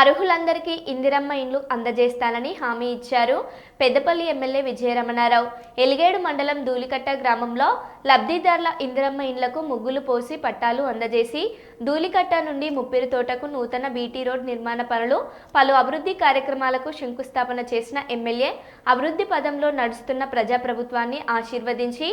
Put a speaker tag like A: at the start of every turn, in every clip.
A: అర్హులందరికీ ఇందిరమ్మ ఇండ్లు అందజేస్తానని హామీ ఇచ్చారు. పెద్దపల్లి ఎమ్మెల్యే విజయరమణారావు. ఎలిగేడు మండలం ధూళికట్ట గ్రామంలో లబ్ధిదారుల ఇందిరమ్మ ఇండ్లకు ముగ్గులు పోసి పట్టాలు అందజేసి ధూళికట్ట నుండి ముప్పిరి తోటకు నూతన బీటీ రోడ్ నిర్మాణ పనులు పలు అభివృద్ధి కార్యక్రమాలకు శంకుస్థాపన చేసిన ఎమ్మెల్యే అభివృద్ధి పదంలో నడుస్తున్న ప్రజాప్రభుత్వాన్ని ఆశీర్వదించి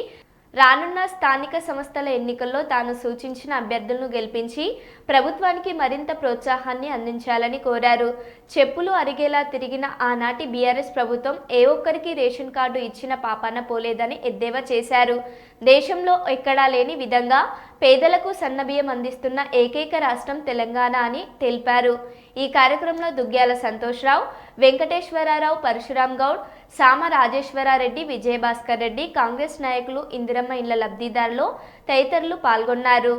A: రానున్న స్థానిక సంస్థల ఎన్నికల్లో తాను సూచించిన అభ్యర్థులను గెలిపించి ప్రభుత్వానికి మరింత ప్రోత్సాహాన్ని అందించాలని కోరారు. చెప్పులు అరిగేలా తిరిగిన ఆనాటి బీఆర్ఎస్ ప్రభుత్వం ఏ ఒక్కరికి రేషన్ కార్డు ఇచ్చిన పాపాన పోలేదని ఎద్దేవా చేశారు. దేశంలో ఎక్కడా లేని విధంగా పేదలకు సన్నబియ్యం అందిస్తున్న ఏకైక రాష్ట్రం తెలంగాణ అని తెలిపారు. ఈ కార్యక్రమంలో దుగ్గ్యాల సంతోష్రావు వెంకటేశ్వరరావు పరశురాం గౌడ్ సామ రాజేశ్వరారెడ్డి విజయభాస్కర్ రెడ్డి కాంగ్రెస్ నాయకులు ఇందిరమ్మ ఇళ్ళ లబ్ధిదారులు తదితరులు పాల్గొన్నారు.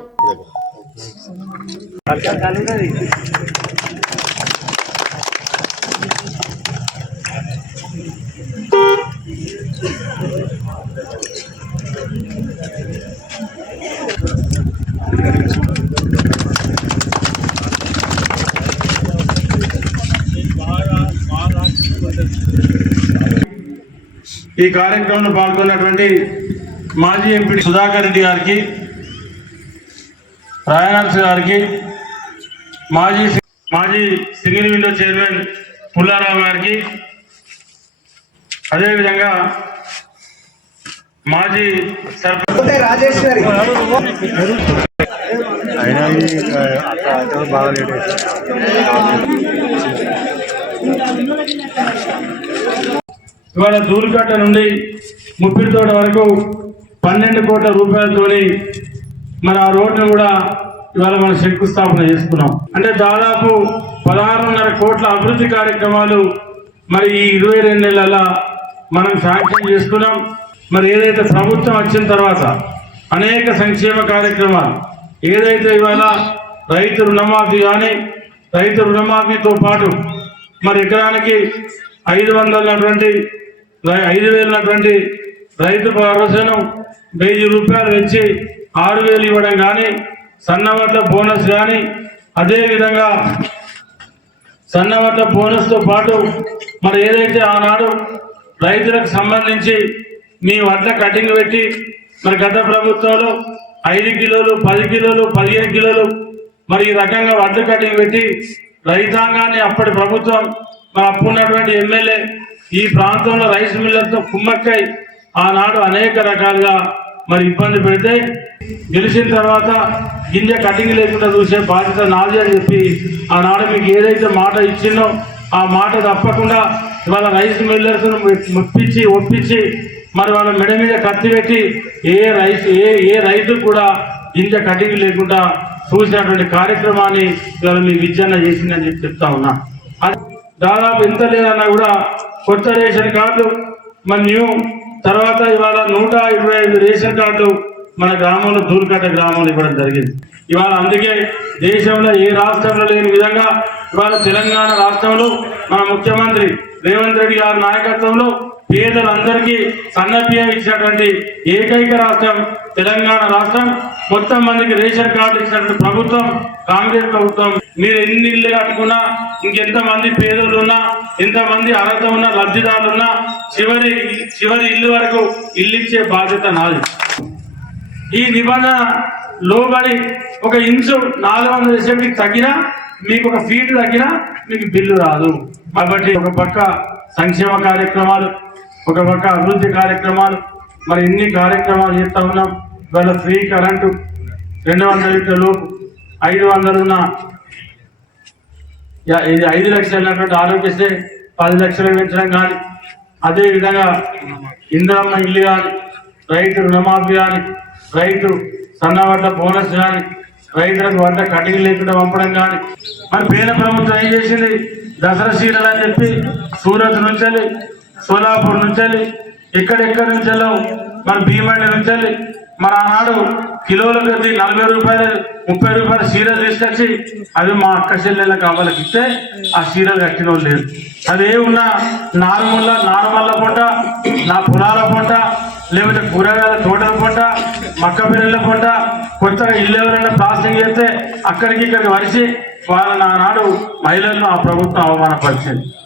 B: ఈ కార్యక్రమంలో పాల్గొన్నటువంటి మాజీ ఎంపీ సుధాకర్ రెడ్డి గారికి రాయనర్స్ గారికి మాజీ మాజీ సింగిల్ విండో చైర్మన్ పుల్లారావు గారికి అదేవిధంగా మాజీ సర్పంచ్
C: రాజేశ్వరి
D: అయినా బాగా లేట్
B: ఇవాళ దూరుకట్ట నుండి ముప్పిరితోట వరకు పన్నెండు కోట్ల రూపాయలతోని మరి ఆ రోడ్డును కూడా ఇవాళ మనం శంకుస్థాపన చేసుకున్నాం. అంటే దాదాపు పదహారున్నర కోట్ల అభివృద్ధి కార్యక్రమాలు మరి ఈ ఇరవై రెండు నెలల మనం శాంక్షన్ చేసుకున్నాం. మరి ఏదైతే ప్రభుత్వం వచ్చిన తర్వాత అనేక సంక్షేమ కార్యక్రమాలు ఏదైతే ఇవాళ రైతు రుణమాఫీ కానీ రైతు రుణమాఫీతో పాటు మరి ఎకరానికి ఐదు వందలటువంటి ఐదు వేలటువంటి రైతు భరోసాను వెయ్యి రూపాయలు పెంచి ఆరు వేలు ఇవ్వడం కానీ సన్నవట్ల బోనస్ కానీ అదేవిధంగా సన్నవట్ల బోనస్తో పాటు మరి ఏదైతే ఆనాడు రైతులకు సంబంధించి మీ వడ్ల కటింగ్ పెట్టి మరి గత ప్రభుత్వంలో ఐదు కిలోలు పది కిలోలు పదిహేను కిలోలు మరి ఈ రకంగా వడ్లు కటింగ్ పెట్టి రైతాంగాన్ని అప్పటి ప్రభుత్వం మా అప్పున్నటువంటి ఎమ్మెల్యే ఈ ప్రాంతంలో రైస్ మిల్లర్తో కుమ్మక్కై ఆనాడు అనేక రకాలుగా మరి ఇబ్బంది పెడితే గెలిచిన తర్వాత గింజ కటింగ్ లేకుండా చూసే బాధ్యత నాది అని చెప్పి ఆనాడు మీకు ఏదైతే మాట ఇచ్చిందో ఆ మాట తప్పకుండా వాళ్ళ రైస్ మిల్లర్స్ను ముప్పించి ఒప్పించి మరి వాళ్ళ మెడ మీద కత్తి పెట్టి ఏ రైస్ ఏ ఏ రైతు కూడా గింజ కటింగ్ లేకుండా చూసినటువంటి కార్యక్రమాన్ని ఇవాళ మీ విద్యన్న చేసిందని చెప్పి చెప్తా ఉన్నా. అది దాదాపు ఎంత లేదన్నా కూడా కొత్త రేషన్ కార్డు మన న్యూ తర్వాత ఇవాళ నూట ఇరవై ఐదు రేషన్ కార్డులు మన గ్రామంలో దూరుకట్ట గ్రామంలో ఇవ్వడం జరిగింది. ఇవాళ అందుకే దేశంలో ఏ రాష్ట్రంలో లేని విధంగా ఇవాళ తెలంగాణ రాష్ట్రంలో మన ముఖ్యమంత్రి రేవంత్ రెడ్డి గారి నాయకత్వంలో పేదలందరికీ సన్నబియ్యం ఇచ్చినటువంటి ఏకైక రాష్ట్రం తెలంగాణ రాష్ట్రం. మొత్తం మందికి రేషన్ కార్డు ఇచ్చినటువంటి ప్రభుత్వం కాంగ్రెస్ ప్రభుత్వం మీరు ఎన్ని ఇల్లు కట్టుకున్నా ఇంకెంత మంది పేదలు ఉన్నా ఎంతమంది అర్హత ఉన్న లబ్ధిదారులు ఉన్నా చివరి చివరి ఇల్లు వరకు ఇల్లు ఇచ్చే బాధ్యత నాది. ఈ నిబంధన లోబడి ఒక ఇంచు నాలుగు వందల ఎస్ఎంకి తగ్గినా మీకు ఒక ఫీట్ తగ్గినా మీకు బిల్లు రాదు. కాబట్టి ఒక పక్క సంక్షేమ కార్యక్రమాలు ఒక పక్క అభివృద్ధి కార్యక్రమాలు మరి ఎన్ని కార్యక్రమాలు చేస్తా ఉన్నాం? ఇవాళ ఫ్రీ కరెంటు రెండు వందల లీటర్ల లోపు ఐదు వందలు ఉన్న ఇది ఐదు లక్షలు ఉన్నటువంటి ఆరోగ్యశ్రీ పది లక్షలు పెంచడం కానీ అదేవిధంగా ఇందిరమ్మ ఇల్లు కానీ రైతు రుణమాఫీ కానీ రైతు సన్నవడ్డ బోనస్ కానీ రైతులకు వంట కటింగ్ లేకుండా పంపడం కానీ మరి పేద ప్రభుత్వం ఏం చేసింది? దసరా సీరలు అని చెప్పి సూరత్ నుంచి సోలాపూర్ నుంచి ఎక్కడెక్కడి నుంచెల్లో మన భీమండి నుంచి మరి ఆనాడు కిలోల కొద్ది నలభై రూపాయలు ముప్పై రూపాయల చీరలు తీసుకొచ్చి అవి మా అక్క చెల్లెళ్ళకి అవ్వలకి ఇస్తే ఆ చీరలు కట్టిన వాళ్ళు లేరు. అదే ఉన్నా నారుమల్ల నారుమల్ల పూట నా పొలాల పూట లేకపోతే కూరగాయల తోటల పంట మక్క పిల్లల పంట కొత్తగా ఇల్లు ఎవరైనా ప్లాస్టింగ్ చేస్తే అక్కడికి ఇక్కడికి వరిసి వాళ్ళని ఆనాడు మహిళలను ఆ ప్రభుత్వం అవమానపరిచింది.